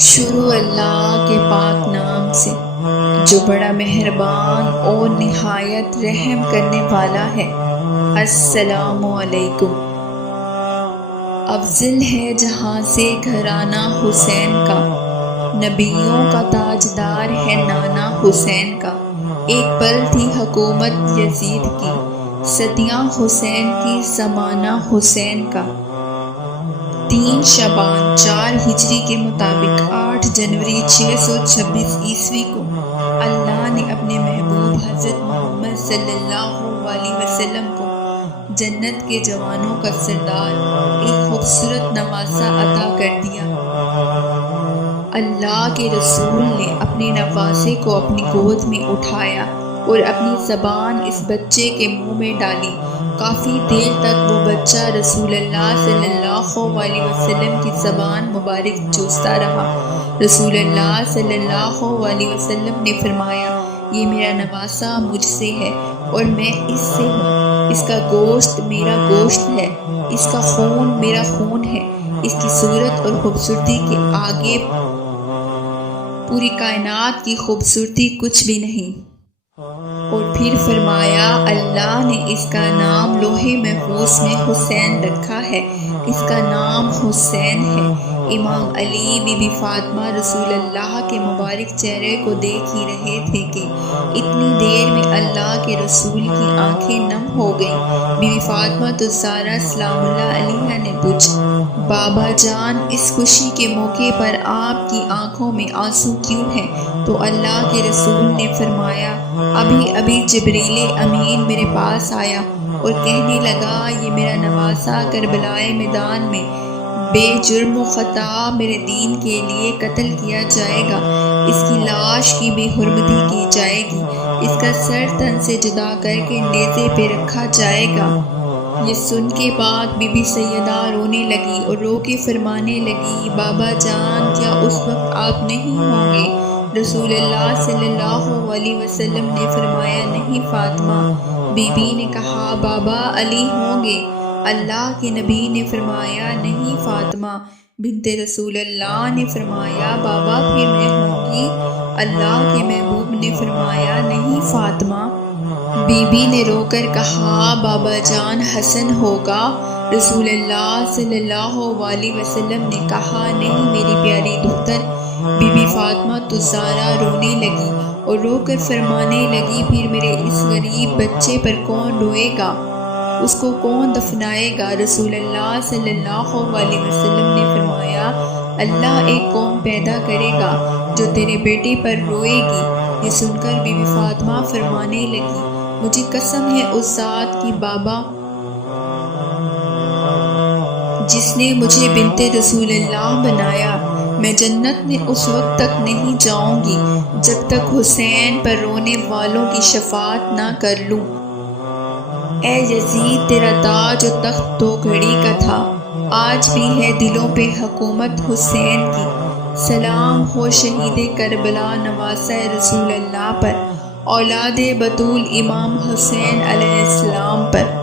شروع اللہ کے پاک نام سے جو بڑا مہربان اور نہایت رحم کرنے والا ہے۔ السلام علیکم۔ افضل ہے جہاں سے گھرانہ حسین کا، نبیوں کا تاجدار ہے نانا حسین کا۔ ایک پل تھی حکومت یزید کی، صدیاں حسین کی زمانہ حسین کا۔ 3 شعبان 4 ہجری کے مطابق 8 جنوری 626 عیسوی کو اللہ نے اپنے محبوب حضرت محمد صلی اللہ علیہ وسلم کو جنت کے جوانوں کا سردار ایک خوبصورت نواسہ عطا کر دیا۔ اللہ کے رسول نے اپنے نواسے کو اپنی گود میں اٹھایا اور اپنی زبان اس بچے کے منہ میں ڈالی۔ کافی دیر تک وہ بچہ رسول اللہ صلی اللہ علیہ وسلم کی زبان مبارک چوستا رہا۔ رسول اللہ صلی اللہ علیہ وسلم نے فرمایا، یہ میرا نواسہ مجھ سے ہے اور میں اس سے ہوں۔ اس کا گوشت میرا گوشت ہے، اس کا خون میرا خون ہے۔ اس کی صورت اور خوبصورتی کے آگے پوری کائنات کی خوبصورتی کچھ بھی نہیں۔ اور پھر فرمایا، اللہ نے اس کا نام لوح محفوظ میں حسین رکھا ہے، اس کا نام حسین ہے۔ امام علی، بی بی فاطمہ رسول اللہ کے مبارک چہرے کو دیکھ ہی رہے تھے کہ اتنی دیر میں اللہ کے رسول کی آنکھیں نم ہو گئیں۔ بی بی فاطمہ الزہرا سلام اللہ علیہا نے پوچھا، بابا جان، اس خوشی کے موقع پر آپ کی آنکھوں میں آنسو کیوں ہیں؟ تو اللہ کے رسول نے فرمایا، ابھی جبریل امین میرے پاس آیا اور کہنے لگا، یہ میرا نواسہ کربلائے میدان میں بے جرم و خطا میرے دین کے لیے قتل کیا جائے گا، اس کی لاش کی بے حرمتی کی جائے گی، اس کا سر تن سے جدا کر کے نیزے پہ رکھا جائے گا۔ یہ سن کے بعد بی بی سیدہ رونے لگی اور رو کے فرمانے لگی، بابا جان، کیا اس وقت آپ نہیں ہوں گے؟ رسول اللہ صلی اللہ علیہ وسلم نے فرمایا، نہیں فاطمہ۔ بی بی نے کہا، بابا علی ہوں گے؟ اللہ کے نبی نے فرمایا، نہیں فاطمہ۔ بنت رسول اللہ نے فرمایا، بابا پھر میں ہوں گی؟ اللہ کے محبوب نے فرمایا، نہیں فاطمہ۔ بی بی نے رو کر کہا، بابا جان حسن ہوگا؟ رسول اللہ صلی اللہ علیہ وسلم نے کہا، نہیں میری پیاری دختر۔ بی بی فاطمہ الزہرا رونے لگی اور رو کر فرمانے لگی، پھر میرے اس غریب بچے پر کون روئے گا؟ اس کو کون دفنائے گا؟ رسول اللہ صلی اللہ علیہ وسلم نے فرمایا، اللہ ایک قوم پیدا کرے گا جو تیرے بیٹے پر روئے گی۔ یہ سن کر بی بی فاطمہ فرمانے لگی، مجھے قسم ہے اس ذات کی بابا جس نے مجھے بنت رسول اللہ بنایا، میں جنت میں اس وقت تک نہیں جاؤں گی جب تک حسین پر رونے والوں کی شفاعت نہ کر لوں۔ اے یزید، تیرا تاج و تخت تو گھڑی کا تھا، آج بھی ہے دلوں پہ حکومت حسین کی۔ سلام ہو شہید کربلا نواسہ رسول اللہ پر، اولاد بطول امام حسین علیہ السلام پر۔